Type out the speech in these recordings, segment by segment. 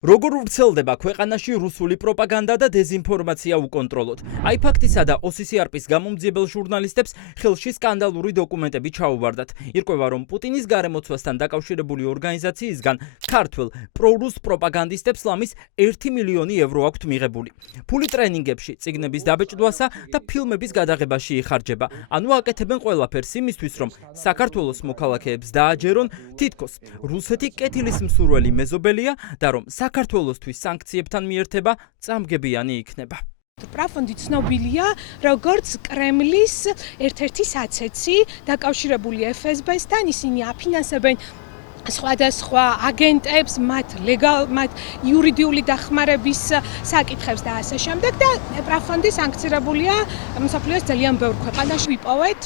როგორ ვრცელდება ქვეყანაში რუსული პროპაგანდა და დეზინფორმაცია უკონტროლოდ. აი ფაქტისა და OCCRP-ის გამომძიებელ ჟურნალისტებს ხელში სკანდალური დოკუმენტები ჩაუვარდათ. ირკვევა, რომ პუტინის გარემოცვასთან დაკავშირებული ორგანიზაციისგან ქართველ პრორუს პროპაგანდისტებს ლამის 1 მილიონი ევრო აქვთ მიღებული. ფული ტრენინგებში, წიგნების დაბეჭდვასა და ფილმების გადაღებაში იხარჯება. ანუ აკეთებენ ყველაფერს იმისთვის, რომ საქართველოს მოქალაქეებს დააჯერონ, თითქოს რუსეთი კეთილის მსურველი მეზობელია და რომ საქართველოსთვის სანქციებთან მიერთება წამგებიანი იქნება. პრაფონდი ცნობილია როგორც კრემლის ერთ-ერთი საცეცი დაკავშირებული FSB-სთან, ისინი აფინანსებენ სხვადასხვა აგენტებს, მათ იურიდიული დახმარების საკითხებს და ასე შემდეგ და პრაფონდი სანქცირებულია მსოფლიოს ძალიან ბევრ ქვეყანაში. ვიპოვეთ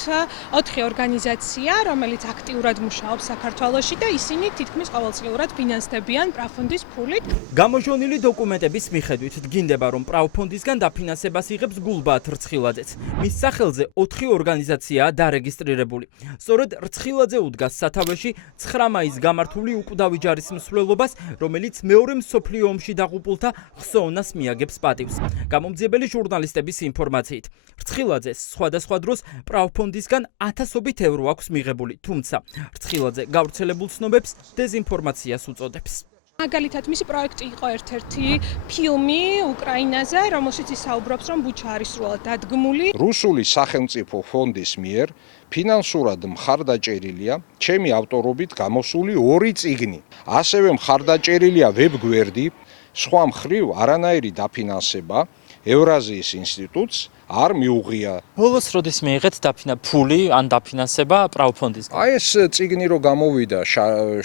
4 ორგანიზაცია, რომელიც აქტიურად მუშაობს საქართველოში და ისინი თითქმის ყოველწლიურად ფინანსდებიან პრაფონდის ფულით. გამოჟონილი დოკუმენტების მიხედვით დგინდება, რომ პრაფონდისგან დაფინანსებას იღებს გულბაათ რცხილაძეც. მის სახელზე 4 ორგანიზაციაა დარეგისტრირებული. სწორედ რცხილაძე უდგას სათავეში 9 მაისს გამართული უკვდავი ჯარის მსვლელობას, რომელიც მეორე მსოფლიო ომში დაღუპულთა ხსოვნას მიაგებს პატივს. გამომძიებელი ჟურნალისტების ინფორმაციით, რცხილაძეს სხვადასხვა დროს პრაფონდისგან ათასობით ევრო აქვს მიღებული, თუმცა რცხილაძე გავრცელებულ ცნობებს დეზინფორმაციას უწოდებს. მაგალითად, მისი პროექტი იყო ერთ-ერთი ფილმი უკრაინაზე, რომელშიც ისაუბრობს, რომ ბუჩა არის სრულად დადგმული. რუსული სახელმწიფო ფონდის მიერ ფინანსურად მხარდაჭერილია ჩემი ავტორობით გამოსული 2 წიგნი. ასევე მხარდაჭერილია ვებგვერდი, სხვა მხრივ არანაირი დაფინანსება ევრაზიის ინსტიტუტს არ მიუღია. ბოლოს როდის მიიღეთ ფული ან დაფინანსება პრაფონდისგან? აი ეს წიგნი რო გამოვიდა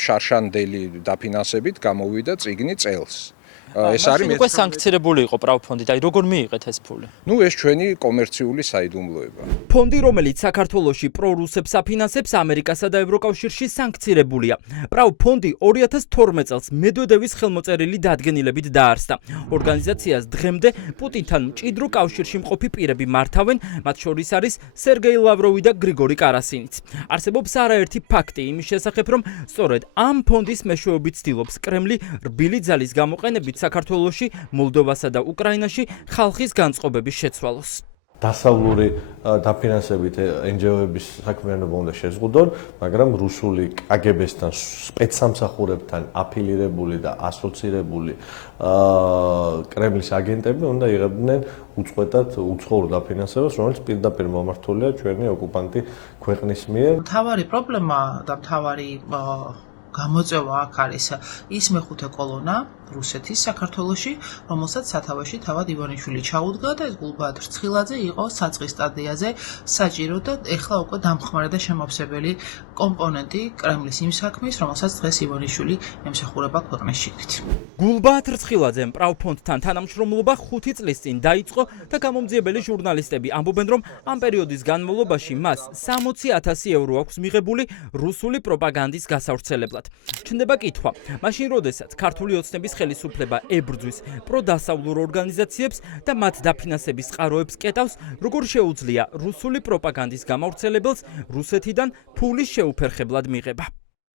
შარშანდელი დაფინანსებით, გამოვიდა წიგნი წელს. ეს არის უკვე სანქცირებული იყო პრაფონდი და როგორ მიიღეთ ეს ფული? ნუ ეს ჩვენი კომერციული საიდუმლოება. ფონდი, რომელიც საქართველოში პრორუსებს აფინანსებს, ამერიკასა და ევროკავშირში სანქცირებულია. პრაფონდი 2012 წელს მედვედევის ხელმოწერილი დადგენილებით დაარსდა. ორგანიზაციას დღემდე პუტინთან მჭიდრო კავშირში მყოფი პირები მართავენ, მათ შორის არის სერგეი ლავროვი და გრიგორი კარასინიც. არსებობს არაერთი ფაქტი იმის შესახებ, რომ სწორედ ამ ფონდის მეშვეობით ცდილობს კრემლი რბილი ძალის გამოყენებით საქართველოში, მოლდოვასა და უკრაინაში ხალხის განწყობების შეცვალოს. დასავლური დაფინანსებით NGO-ების საქმიანობა უნდა შეზღუდონ, მაგრამ რუსული KGB-სთან სპეცსამსახურებთან აფილირებული და ასოცირებული კრემლის აგენტები უნდა იღებდნენ უწყვეტად უცხოურ დაფინანსებას, რომელიც პირდაპირ მომართულია ჩვენი ოკუპანტი ქვეყნის მიერ. მთავარი პრობლემა და მთავარი გამოწვევა აქ არის ის მეხუთე კოლონა რუსეთის საქართველოში, რომელსაც სათავეში თავად ივანიშვილი ჩაუდგა და ეს გულბაათ რცხილაძე იყო საწყის სტადიაზე საჭირო და ეხლა უკვე დამხმარე და შემავსებელი კომპონენტი კრემლის იმ საქმის, რომელსაც დღეს ივანიშვილი ემსახურება ქვეყნის შიგნით. გულბაათ რცხილაძემ პრაფონდთან თანამშრომლობა 5 წლის წინ დაიწყო და გამომძიებელი ჟურნალისტები ამბობენ, რომ ამ პერიოდის განმავლობაში მას 60,000 ევრო აქვს მიღებული რუსული პროპაგანდის გასავრცელებლად. ჩნდება კითხვა, მაშინ როდესაც ქართული ოცნების ხელისუფლება ებრძვის პროდასავლურ ორგანიზაციებს და მათ დაფინანსების წყაროებს კეტავს, როგორ შეუძლია რუსული პროპაგანდის გამავრცელებელს რუსეთიდან ფულის შეუფერხებლად მიღება.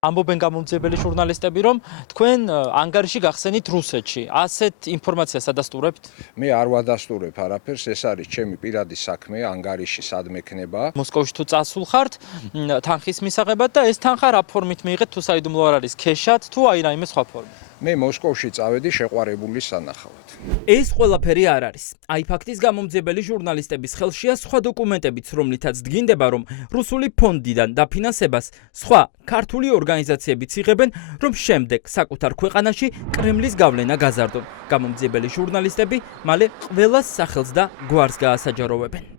ამბობენ გამომძიებელი ჟურნალისტები, რომ თქვენ ანგარიში გახსენით რუსეთში. ასეთ ინფორმაციას ადასტურებთ? მე არ ვადასტურებ არაფერს, ეს არის ჩემი პირადი საქმე, ანგარიში სადმე ქნება. მოსკოვში თუ წასულ ხართ თანხის მისაღებად და ეს თანხა რა ფორმით მიიღეთ, თუ საიდუმლო არ არის ქეშად თუ აი რაიმე სხვა ფორმით? მე მოსკოვში წავედი შეყვარებული სანახავად. ეს ყველაფერი არ არის. აი ფაქტის გამომძიებელი ჟურნალისტების ხელშია სხვა დოკუმენტებიც, რომლითაც დგინდება, რომ რუსული ფონდიდან დაფინანსებას სხვა ქართული ორგანიზაციებიც იღებენ, რომ შემდეგ საკუთარ ქვეყანაში კრემლის გავლენა გაზარდონ. გამომძიებელი ჟურნალისტები მალე ყველას სახელს და გვარს გაასაჯაროვებენ.